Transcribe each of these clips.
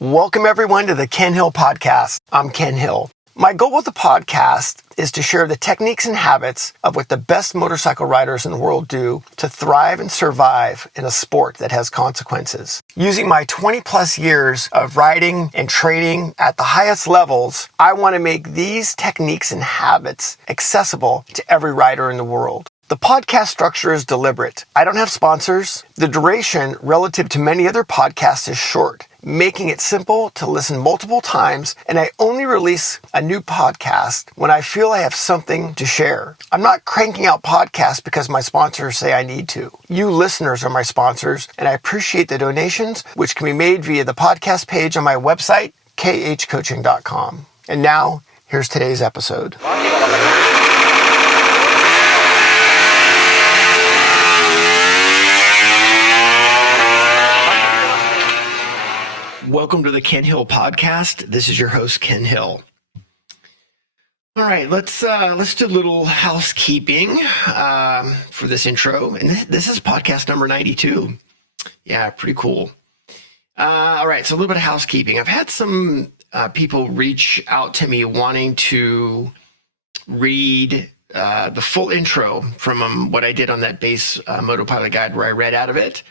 Welcome everyone to the Ken Hill Podcast. I'm Ken Hill. My goal with the podcast is to share the techniques and habits of what the best motorcycle riders in the world do to thrive and survive in a sport that has consequences. Using my 20 plus years of riding and training at the highest levels, I want to make these techniques and habits accessible to every rider in the world. The podcast structure is deliberate. I don't have sponsors. The duration relative to many other podcasts is short, making it simple to listen multiple times, and I only release a new podcast when I feel I have something to share. I'm not cranking out podcasts because my sponsors say I need to. You listeners are my sponsors, and I appreciate the donations, which can be made via the podcast page on my website, khcoaching.com. And now, here's today's episode. Welcome to the Ken Hill Podcast. This is your host, Ken Hill. All right, let's do a little housekeeping for this intro. And this is podcast number 92. Yeah, pretty cool. All right, so a little bit of housekeeping. I've had some people reach out to me wanting to read the full intro from what I did on that base Motopilot guide where I read out of it.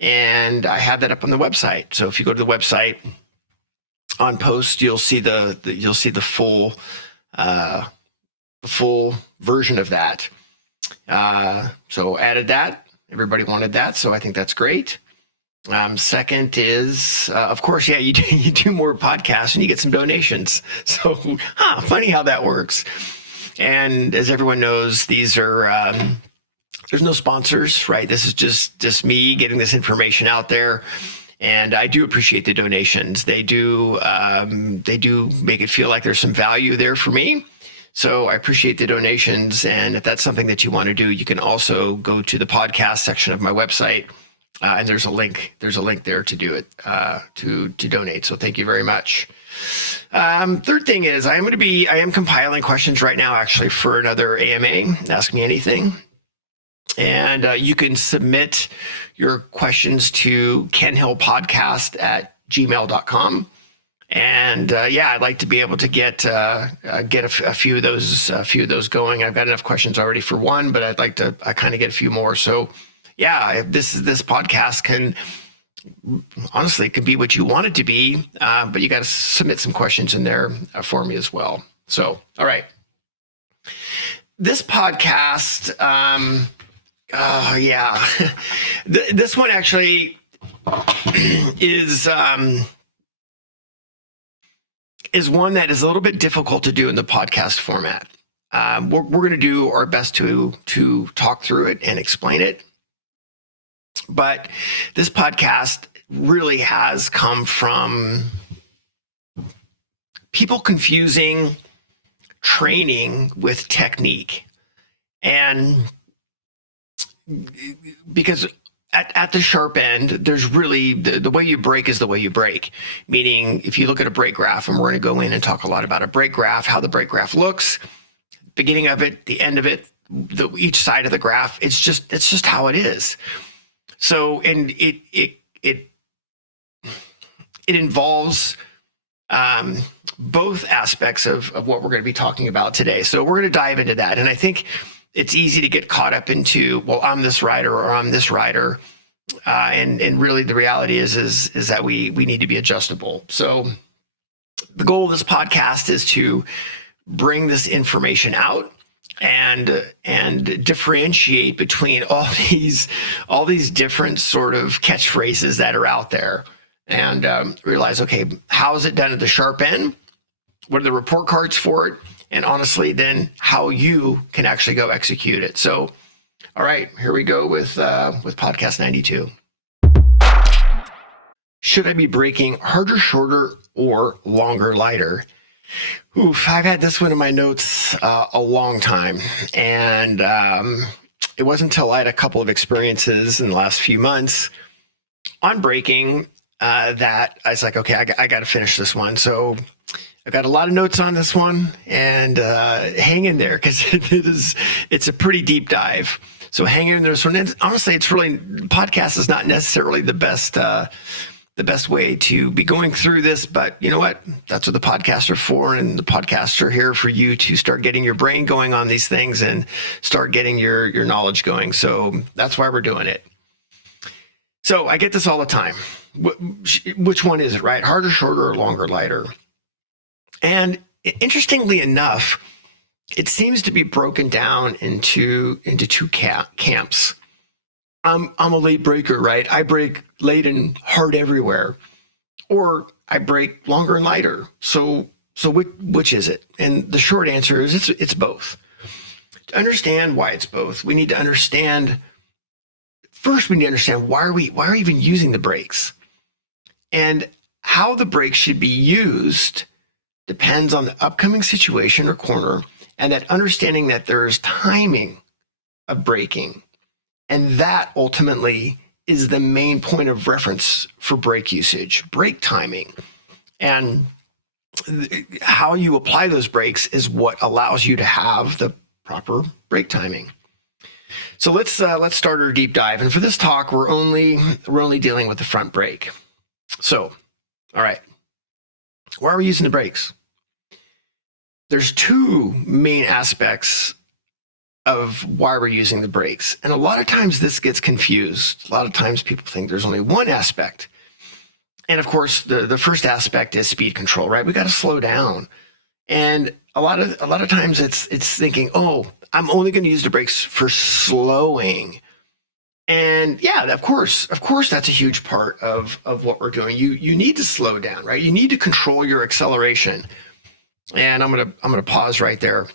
And I have that up on the website. So if you go to the website on post, you'll see the full version of that. So added that. Everybody wanted that, so I think that's great. Second is, of course, yeah, you do more podcasts and you get some donations. So, funny how that works. And as everyone knows, these are. There's no sponsors, right? This is just me getting this information out there, and I do appreciate the donations. They do make it feel like there's some value there for me. So I appreciate the donations, and if that's something that you want to do, you can also go to the podcast section of my website, and there's a link. There's a link there to do it to donate. So thank you very much. Third thing is I am compiling questions right now, actually, for another AMA. Ask Me Anything. And you can submit your questions to kenhillpodcast@gmail.com. And I'd like to be able to get a few of those going. I've got enough questions already for one, but I'd like to kind of get a few more. So yeah, this podcast can honestly, it could be what you want it to be, but you got to submit some questions in there for me as well. So all right, this podcast. This one actually is one that is a little bit difficult to do in the podcast format. We're going to do our best to talk through it and explain it. But this podcast really has come from people confusing training with technique. And because at the sharp end, there's really the way you brake is the way you brake. Meaning, if you look at a brake graph, and we're going to go in and talk a lot about a brake graph, how the brake graph looks, beginning of it, the end of it, each side of the graph, it's just how it is. So, and it involves both aspects of what we're going to be talking about today. So we're going to dive into that, and I think it's easy to get caught up into, well, I'm this rider or I'm this rider. And really the reality is that we need to be adjustable. So the goal of this podcast is to bring this information out and differentiate between all these different sort of catchphrases that are out there, and realize, okay, how is it done at the sharp end? What are the report cards for it? And honestly, then how you can actually go execute it. So, all right, here we go with podcast 92. Should I be braking harder, shorter, or longer, lighter? Oof, I've had this one in my notes a long time. And it wasn't until I had a couple of experiences in the last few months on braking that I was like, okay, I got to finish this one. So I've got a lot of notes on this one, and hang in there because it's a pretty deep dive. So hang in there. So honestly, it's really, podcast is not necessarily the best the best way to be going through this, but you know what? That's what the podcasts are for, and the podcasts are here for you to start getting your brain going on these things and start getting your knowledge going. So that's why we're doing it. So I get this all the time. Which one is it, right? Harder, shorter, or longer, lighter? And interestingly enough, it seems to be broken down into two camps. I'm a late breaker, right? I break late and hard everywhere, or I break longer and lighter. So which is it? And the short answer is it's both. To understand why it's both, we need to understand why are we even using the brakes, and how the brakes should be used depends on the upcoming situation or corner, and that understanding that there's timing of braking. And that ultimately is the main point of reference for brake usage, brake timing. And how you apply those brakes is what allows you to have the proper brake timing. So let's start our deep dive. And for this talk, we're only dealing with the front brake. So, all right, why are we using the brakes? There's two main aspects of why we're using the brakes. And a lot of times this gets confused. A lot of times people think there's only one aspect. And of course, the first aspect is speed control, right? We got to slow down. And a lot of times it's thinking, oh, I'm only going to use the brakes for slowing. And yeah, of course, that's a huge part of what we're doing. You need to slow down, right? You need to control your acceleration. And I'm gonna pause right there.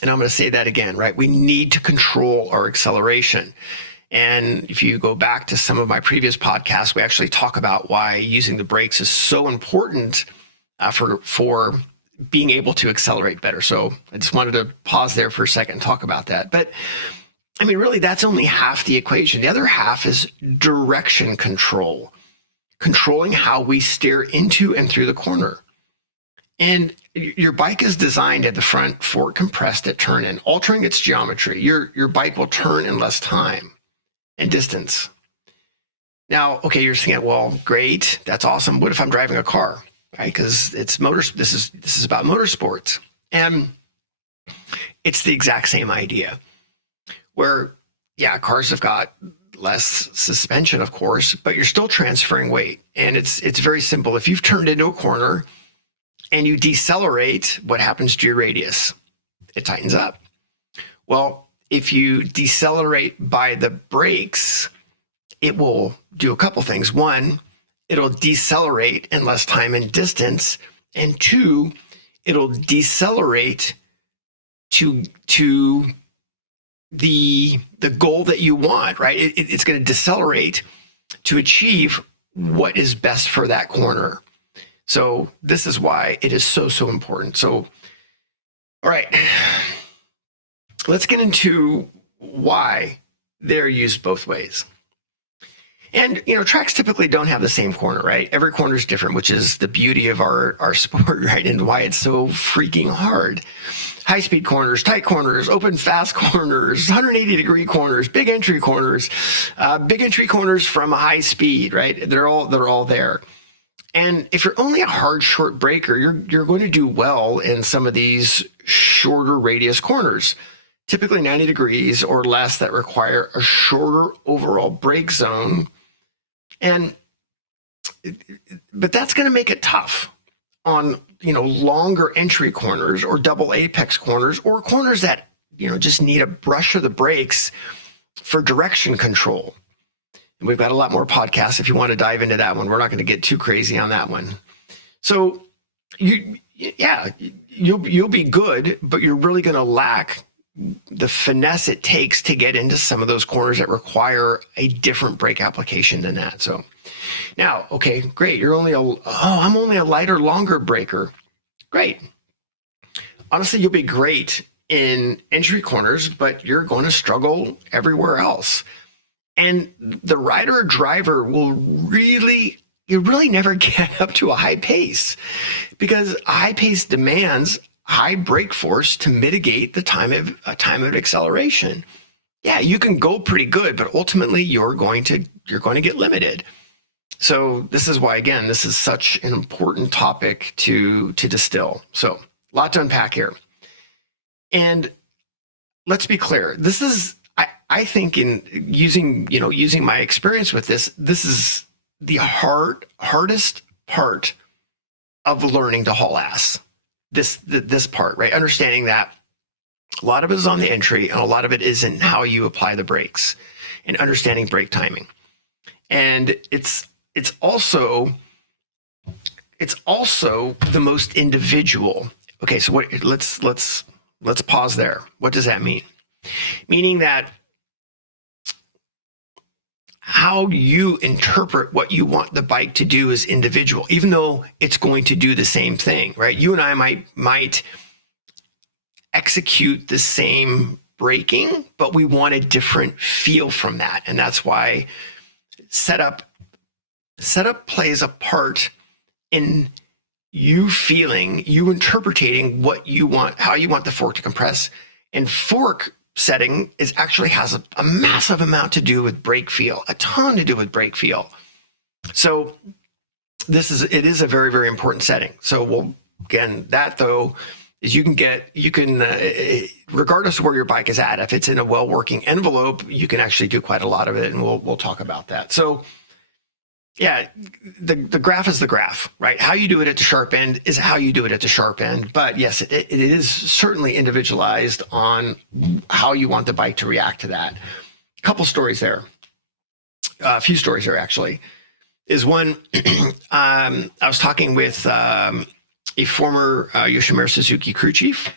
And I'm going to say that again, right? We need to control our acceleration. And if you go back to some of my previous podcasts, we actually talk about why using the brakes is so important for being able to accelerate better. So I just wanted to pause there for a second and talk about that. But I mean, really, that's only half the equation. The other half is direction control, controlling how we steer into and through the corner. And your bike is designed at the front for compressed at turn in, altering its geometry. Your bike will turn in less time and distance. Now, okay, you're thinking, well, great, that's awesome. What if I'm driving a car, right? Because this is about motorsports, and it's the exact same idea. Where, yeah, cars have got less suspension, of course, but you're still transferring weight, and it's very simple. If you've turned into a corner and you decelerate, what happens to your radius? It tightens up. Well, if you decelerate by the brakes, it will do a couple things. One, it'll decelerate in less time and distance. And two, it'll decelerate to the goal that you want, right? It's going to decelerate to achieve what is best for that corner. So this is why it is so important. So, all right, let's get into why they're used both ways. And, tracks typically don't have the same corner, right? Every corner is different, which is the beauty of our sport, right? And why it's so freaking hard. High-speed corners, tight corners, open, fast corners, 180-degree corners, big entry corners from high speed, right? They're all there. And if you're only a hard, short breaker, you're going to do well in some of these shorter radius corners, typically 90 degrees or less, that require a shorter overall brake zone. But that's going to make it tough on, longer entry corners or double apex corners, or corners that, just need a brush of the brakes for direction control. And we've got a lot more podcasts if you want to dive into that one. We're not going to get too crazy on that one. So you'll be good, but you're really going to lack the finesse it takes to get into some of those corners that require a different brake application than that. So now, okay, great. I'm only a lighter, longer breaker. Great. Honestly, you'll be great in entry corners, but you're going to struggle everywhere else. And the rider or driver will really never get up to a high pace, because a high pace demands high brake force to mitigate the time of acceleration. Yeah, you can go pretty good, but ultimately you're going to get limited. So this is why, again, this is such an important topic to distill. So a lot to unpack here. And let's be clear. This is, I think, in using my experience with this is the hardest part of learning to haul ass. This part, right? Understanding that a lot of it is on the entry, and a lot of it is in how you apply the brakes and understanding brake timing. And it's also the most individual. Okay, so let's pause there. What does that mean? Meaning that how you interpret what you want the bike to do is individual, even though it's going to do the same thing, right? You and I might execute the same braking, but we want a different feel from that. And that's why setup plays a part in you interpreting what you want, how you want the fork to compress. And fork setting actually has a massive amount to do with brake feel, a ton to do with brake feel. So it is a very, very important setting. So again, that though is you can regardless of where your bike is at, if it's in a well-working envelope, you can actually do quite a lot of it, and we'll talk about that. So yeah, the graph is the graph, right? How you do it at the sharp end is how you do it at the sharp end. But yes, it is certainly individualized on how you want the bike to react to that. A couple stories there, a few stories there actually. Is one, I was talking with a former Yoshimura Suzuki crew chief,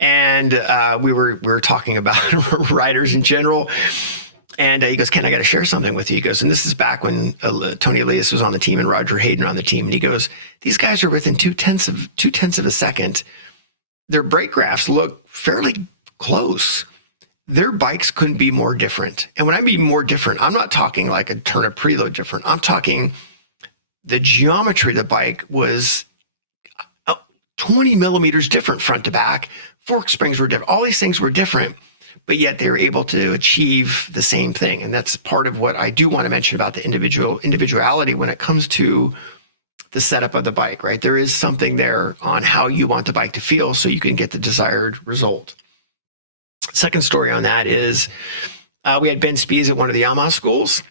and we were talking about riders in general. And he goes, Ken, I got to share something with you. He goes, and this is back when Tony Elias was on the team and Roger Hayden on the team. And he goes, these guys are within two tenths of a second. Their brake graphs look fairly close. Their bikes couldn't be more different. And when I mean more different, I'm not talking like a turn of preload different. I'm talking the geometry of the bike was 20 millimeters different front to back. Fork springs were different. All these things were different, but yet they were able to achieve the same thing. And that's part of what I do want to mention about the individuality when it comes to the setup of the bike, right? There is something there on how you want the bike to feel so you can get the desired result. Second story on that is we had Ben Spies at one of the Yamaha schools,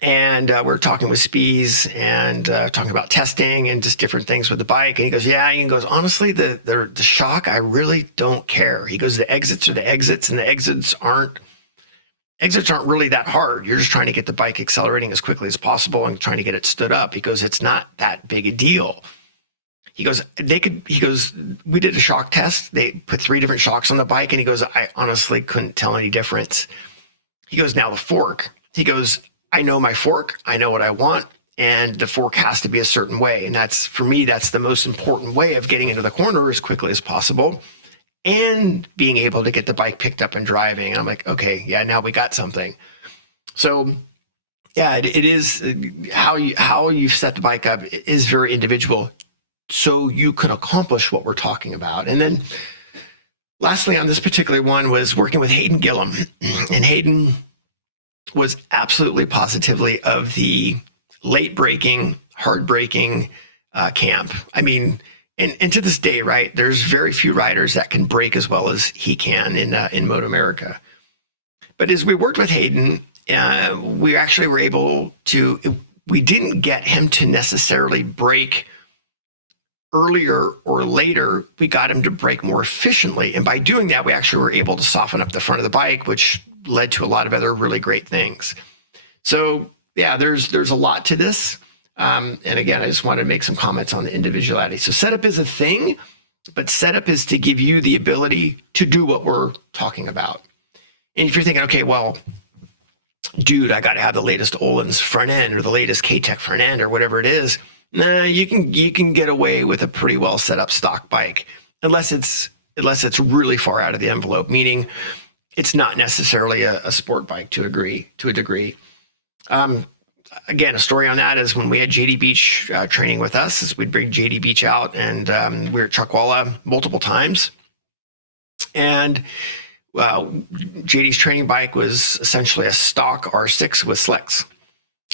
and we were talking with Spies and talking about testing and just different things with the bike. And he goes, yeah, and he goes, honestly, the shock, I really don't care. He goes, the exits are the exits, and the exits aren't really that hard. You're just trying to get the bike accelerating as quickly as possible and trying to get it stood up. He goes, it's not that big a deal. He goes, we did a shock test. They put 3 different shocks on the bike, and he goes, I honestly couldn't tell any difference. He goes, now the fork. He goes, I know my fork. I know what I want, and the fork has to be a certain way. And that's, for me, that's the most important way of getting into the corner as quickly as possible and being able to get the bike picked up and driving. And I'm like, okay, yeah, now we got something. So yeah, it is how you set the bike up is very individual, so you can accomplish what we're talking about. And then lastly on this particular one was working with Hayden Gillum. And Hayden was absolutely positively of the late braking, hard braking camp. I mean, and to this day, right, there's very few riders that can brake as well as he can in Moto America. But as we worked with Hayden, we actually were able to, we didn't get him to necessarily brake earlier or later. We got him to brake more efficiently. And by doing that, we actually were able to soften up the front of the bike, which led to a lot of other really great things. So yeah, there's a lot to this. And again, I just wanted to make some comments on the individuality. So setup is a thing, but setup is to give you the ability to do what we're talking about. And if you're thinking, okay, well, dude, I got to have the latest Öhlins front end or the latest K-Tech front end or whatever it is, nah, you can get away with a pretty well set up stock bike, unless it's really far out of the envelope, meaning it's not necessarily a sport bike to a degree. Again, a story on that is when we had JD Beach training with us, is we'd bring JD Beach out, and we were at Chuckwalla multiple times. And JD's training bike was essentially a stock R6 with slicks.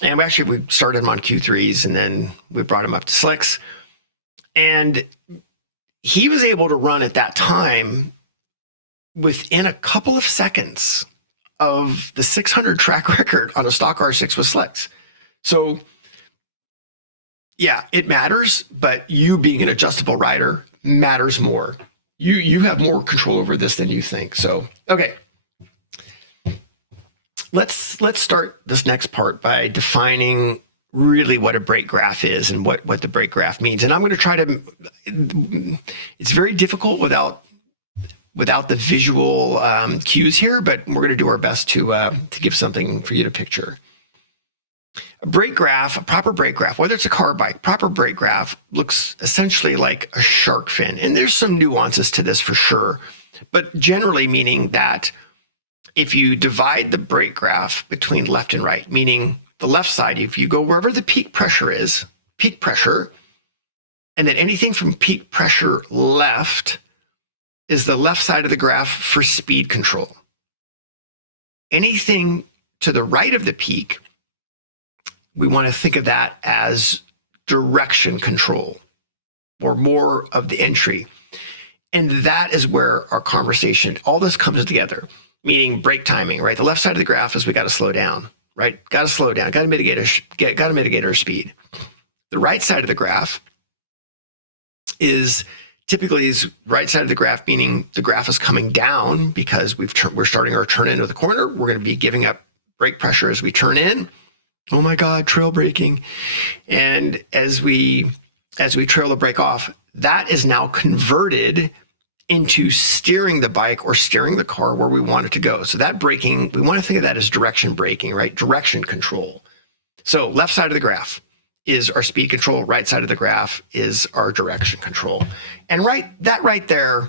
And we started him on Q3s, and then we brought him up to slicks. And he was able to run at that time within a couple of seconds of the 600 track record on a stock R6 with slicks. So yeah, it matters, but you being an adjustable rider matters more. You have more control over this than you think. So, okay. Let's start this next part by defining really what a brake graph is and what the brake graph means. And I'm going to try to, it's very difficult without the visual cues here, but we're going to do our best to give something for you to picture. A brake graph, a proper brake graph, whether it's a car or bike, proper brake graph looks essentially like a shark fin. And there's some nuances to this for sure, but generally meaning that if you divide the brake graph between left and right, meaning the left side, if you go wherever the peak pressure is, peak pressure, and then anything from peak pressure left is the left side of the graph for speed control. Anything to the right of the peak, we want to think of that as direction control, or more of the entry. And that is where our conversation, all this comes together, meaning brake timing, right? The left side of the graph is we got to slow down, right? Got to slow down, got to mitigate our speed. The right side of the graph is typically right side of the graph, meaning the graph is coming down because we're starting our turn into the corner. We're going to be giving up brake pressure as we turn in. Oh my God, trail braking. And as we trail the brake off, that is now converted into steering the bike or steering the car where we want it to go. So that braking, we want to think of that as direction braking, right? Direction control. So left side of the graph is our speed control. Right side of the graph is our direction control. And that right there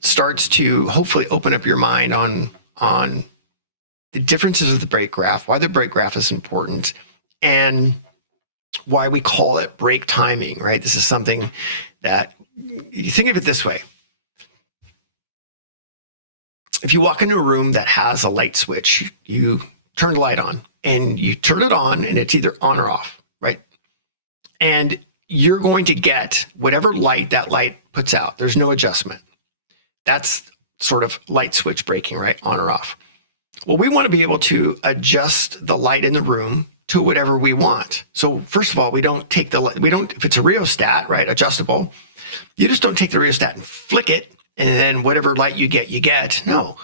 starts to hopefully open up your mind on the differences of the brake graph, why the brake graph is important, and why we call it brake timing, right? This is something that you think of it this way. If you walk into a room that has a light switch, you turn the light on and you turn it on and it's either on or off, right? And you're going to get whatever light that light puts out. There's no adjustment. That's sort of light switch braking, right? On or off. Well, we want to be able to adjust the light in the room to whatever we want. So first of all, if it's a rheostat, right? Adjustable, you just don't take the rheostat and flick it and then whatever light you get. No,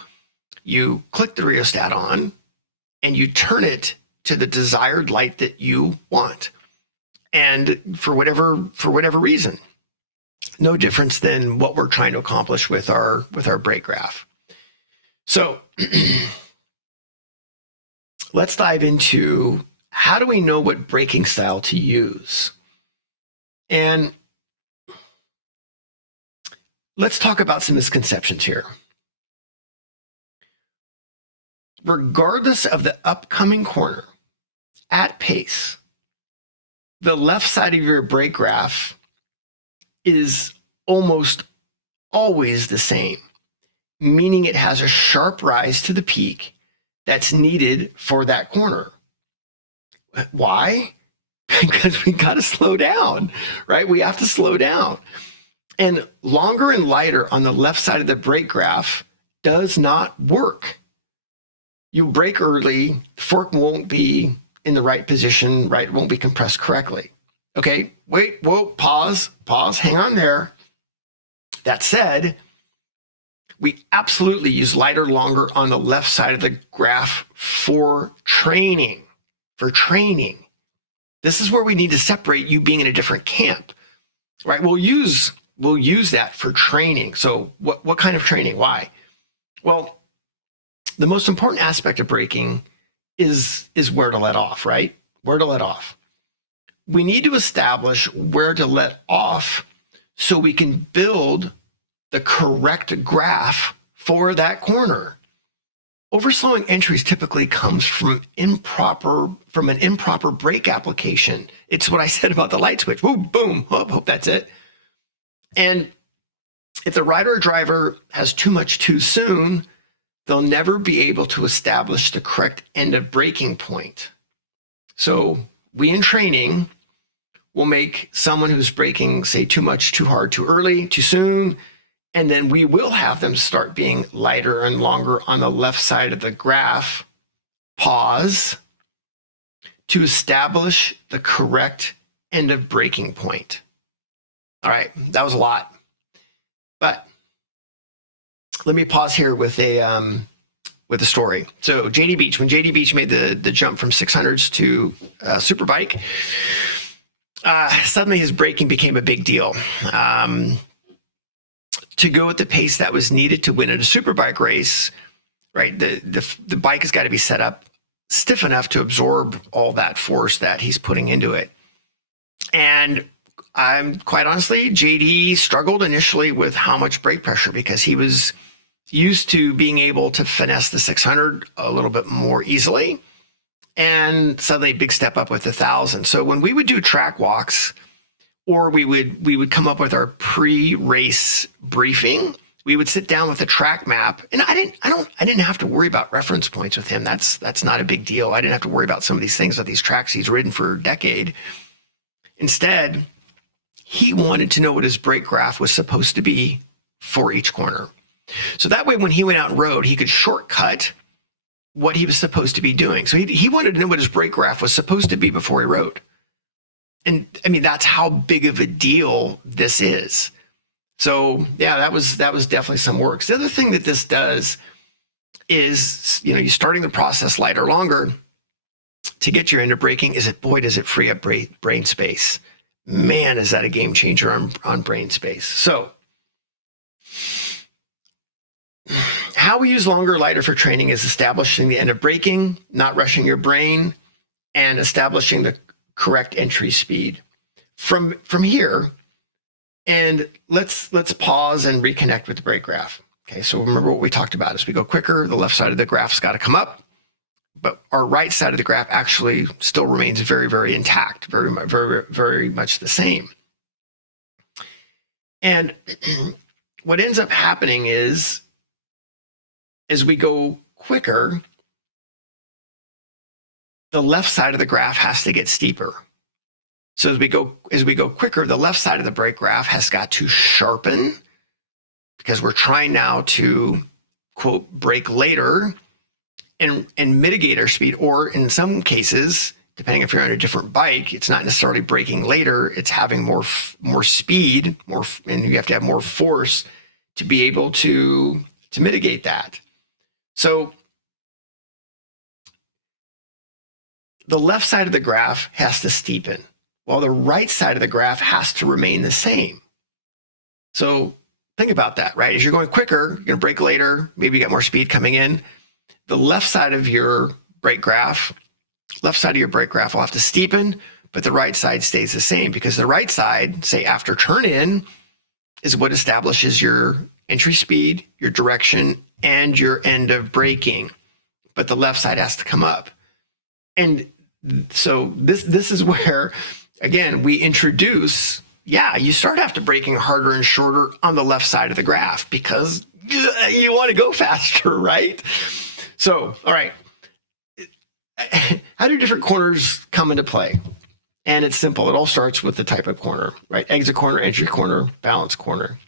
you click the rheostat on and you turn it to the desired light that you want. And for whatever reason, no difference than what we're trying to accomplish with our brake graph. So let's dive into how do we know what braking style to use? And let's talk about some misconceptions here. Regardless of the upcoming corner, at pace, the left side of your brake graph is almost always the same, meaning it has a sharp rise to the peak that's needed for that corner. Why? Because we got to slow down, right? We have to slow down. And longer and lighter on the left side of the brake graph does not work. You brake early, the fork won't be in the right position, right? It won't be compressed correctly. Okay, wait, whoa, pause, hang on there. That said, we absolutely use lighter, longer on the left side of the graph for training. This is where we need to separate you being in a different camp, right? We'll use that for training. So what kind of training? Why? Well, the most important aspect of braking is where to let off, right? Where to let off. We need to establish where to let off so we can build the correct graph for that corner. Overslowing entries typically comes from an improper brake application. It's what I said about the light switch. Boom, boom, hope that's it. And if the rider or driver has too much too soon, they'll never be able to establish the correct end of braking point. So we in training will make someone who's braking, say, too much, too hard, too early, too soon, and then we will have them start being lighter and longer on the left side of the graph, pause, to establish the correct end of braking point. All right, that was a lot. But let me pause here with a story. So JD Beach, when JD Beach made the jump from 600s to Superbike, suddenly his braking became a big deal. To go at the pace that was needed to win at a Superbike race, right? The bike has got to be set up stiff enough to absorb all that force that he's putting into it. And I'm quite honestly, JD struggled initially with how much brake pressure because he was used to being able to finesse the 600 a little bit more easily. And suddenly a big step up with the 1,000. So when we would do track walks, or we would come up with our pre-race briefing, we would sit down with a track map, and I didn't have to worry about reference points with him. That's not a big deal. I didn't have to worry about some of these things with these tracks he's ridden for a decade. Instead, he wanted to know what his brake graph was supposed to be for each corner. So that way, when he went out and rode, he could shortcut what he was supposed to be doing. So he wanted to know what his brake graph was supposed to be before he rode. And I mean, that's how big of a deal this is. So yeah, that was definitely some work. The other thing that this does is, you're starting the process lighter, longer to get your into braking. Does it free up brain space? Man, is that a game changer on brain space. So how we use longer, lighter for training is establishing the end of braking, not rushing your brain, and establishing the correct entry speed. From here, and let's pause and reconnect with the brake graph. Okay, so remember what we talked about. As we go quicker, the left side of the graph's got to come up, but our right side of the graph actually still remains very, very intact, very, very, very much the same. And what ends up happening is, as we go quicker, the left side of the graph has to get steeper. So as we go quicker, the left side of the brake graph has got to sharpen, because we're trying now to, quote, brake later and mitigate our speed. Or in some cases, depending if you're on a different bike, it's not necessarily braking later, it's having more speed, and you have to have more force to be able to mitigate that. So the left side of the graph has to steepen, while the right side of the graph has to remain the same. So think about that, right? As you're going quicker, you're going to brake later, maybe you got more speed coming in. The left side of your brake graph will have to steepen, but the right side stays the same, because the right side, say after turn in, is what establishes your entry speed, your direction, and your end of braking. But the left side has to come up. And so this is where, again, we introduce, you start after braking harder and shorter on the left side of the graph, because you want to go faster, right? So, all right. How do different corners come into play? And it's simple. It all starts with the type of corner, right? Exit corner, entry corner, balance corner.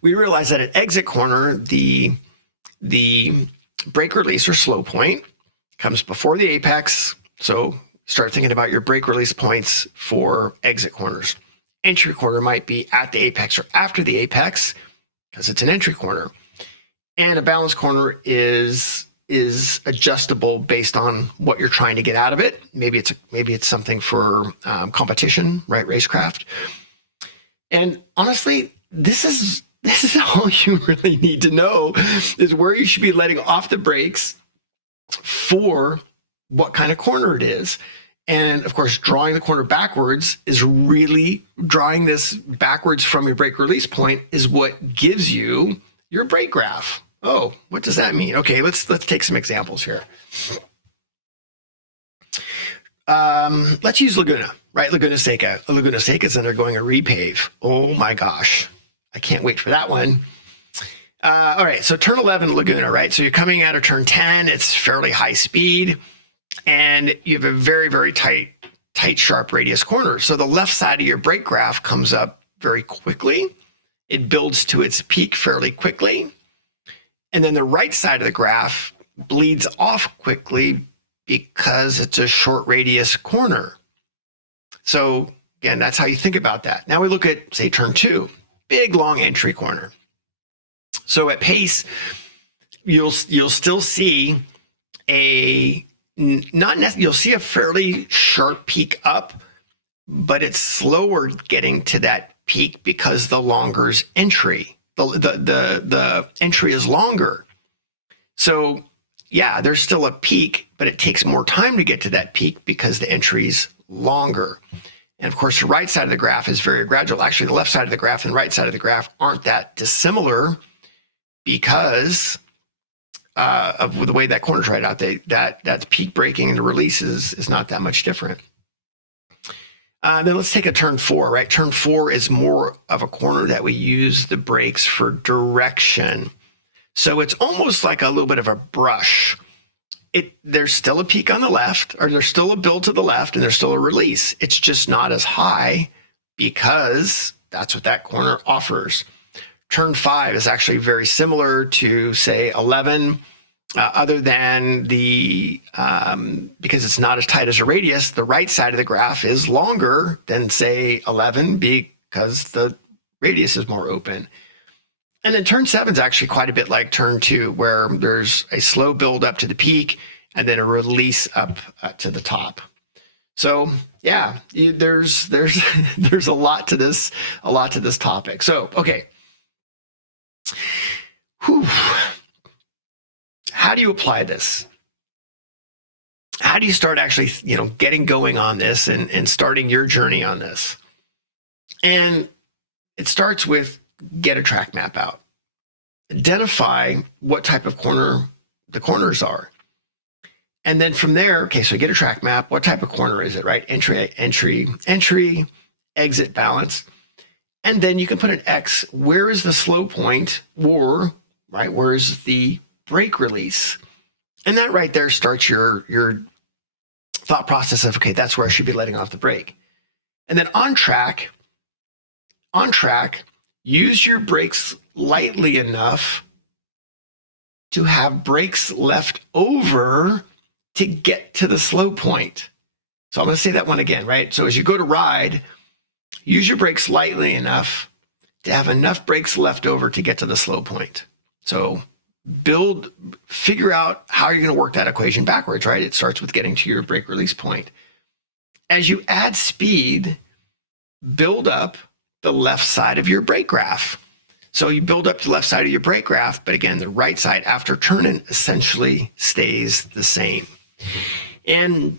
We realize that at exit corner, the brake release or slow point comes before the apex. So start thinking about your brake release points for exit corners. Entry corner might be at the apex or after the apex, because it's an entry corner. And a balance corner is adjustable based on what you're trying to get out of it. Maybe it's something for competition, right? Racecraft. And honestly, this is all you really need to know, is where you should be letting off the brakes for what kind of corner it is. And of course, drawing the corner backwards is really drawing this backwards from your brake release point is what gives you your brake graph. Oh, what does that mean? Okay, let's take some examples here. Let's use Laguna, right? Laguna Seca. Laguna Seca is undergoing a repave. Oh my gosh. I can't wait for that one. All right, so turn 11 Laguna, right? So you're coming out of turn 10. It's fairly high speed. and you have a very, very tight, sharp radius corner. So the left side of your break graph comes up very quickly. It builds to its peak fairly quickly. And then the right side of the graph bleeds off quickly because it's a short radius corner. So again, that's how you think about that. Now we look at, say, turn 2, big long entry corner. So at pace, you'll still see you'll see a fairly sharp peak up, but it's slower getting to that peak because the longer's entry. The entry is longer. So yeah, there's still a peak, but it takes more time to get to that peak because the entry's longer. And of course, the right side of the graph is very gradual. Actually, the left side of the graph and right side of the graph aren't that dissimilar because of the way that corner's right out. That peak breaking and the release is not that much different. Then let's take a turn 4, right? Turn 4 is more of a corner that we use the brakes for direction. So it's almost like a little bit of a brush. There's still a peak on the left, or there's still a build to the left, and there's still a release. It's just not as high because that's what that corner offers. Turn 5 is actually very similar to, say, 11, other than because it's not as tight as a radius, the right side of the graph is longer than, say, 11 because the radius is more open. And then turn 7 is actually quite a bit like turn 2, where there's a slow build up to the peak and then a release up to the top. So yeah, there's a lot to this topic. So okay. Whew. How do you apply this? How do you start actually, getting going on this and starting your journey on this? And it starts with get a track map out. Identify what type of corner the corners are. And then from there, okay, so get a track map. What type of corner is it, right? Entry, exit, balance. And then you can put an X. Where is the slow point, or right, where is the brake release? And that right there starts your thought process of, okay, that's where I should be letting off the brake. And then on track, use your brakes lightly enough to have brakes left over to get to the slow point. So I'm going to say that one again, right? So as you go to ride, use your brakes lightly enough to have enough brakes left over to get to the slow point. So figure out how you're going to work that equation backwards, right? It starts with getting to your brake release point. As you add speed, build up the left side of your brake graph. So you build up the left side of your brake graph, but again, the right side after turning essentially stays the same. And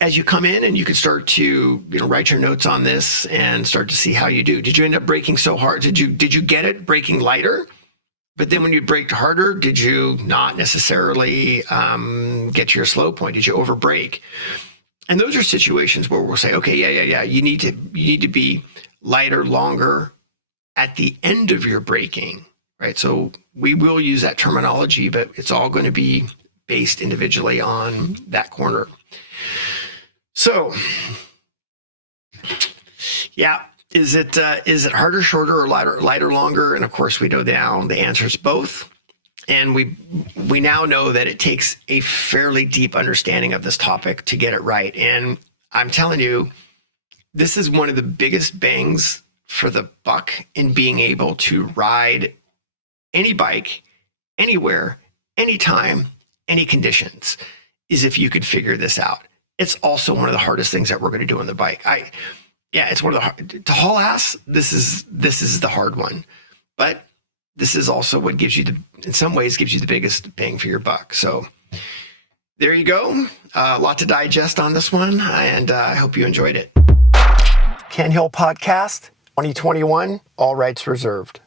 as you come in and you can start to write your notes on this and start to see how you do. Did you end up braking so hard? Did you get it braking lighter? But then when you braked harder, did you not necessarily get to your slow point? Did you over brake? And those are situations where we'll say, okay, yeah. You need to be lighter, longer at the end of your braking, right? So we will use that terminology, but it's all going to be based individually on that corner. So, yeah, is it harder, shorter, or lighter, longer? And of course, we know now the answer is both. And we now know that it takes a fairly deep understanding of this topic to get it right. And I'm telling you, this is one of the biggest bangs for the buck in being able to ride any bike, anywhere, anytime, any conditions, is if you could figure this out. It's also one of the hardest things that we're going to do on the bike. It's one of to haul ass. This is the hard one, but this is also what gives you in some ways gives you the biggest bang for your buck. So there you go. A lot to digest on this one, and I hope you enjoyed it. Ken Hill Podcast 2021, all rights reserved.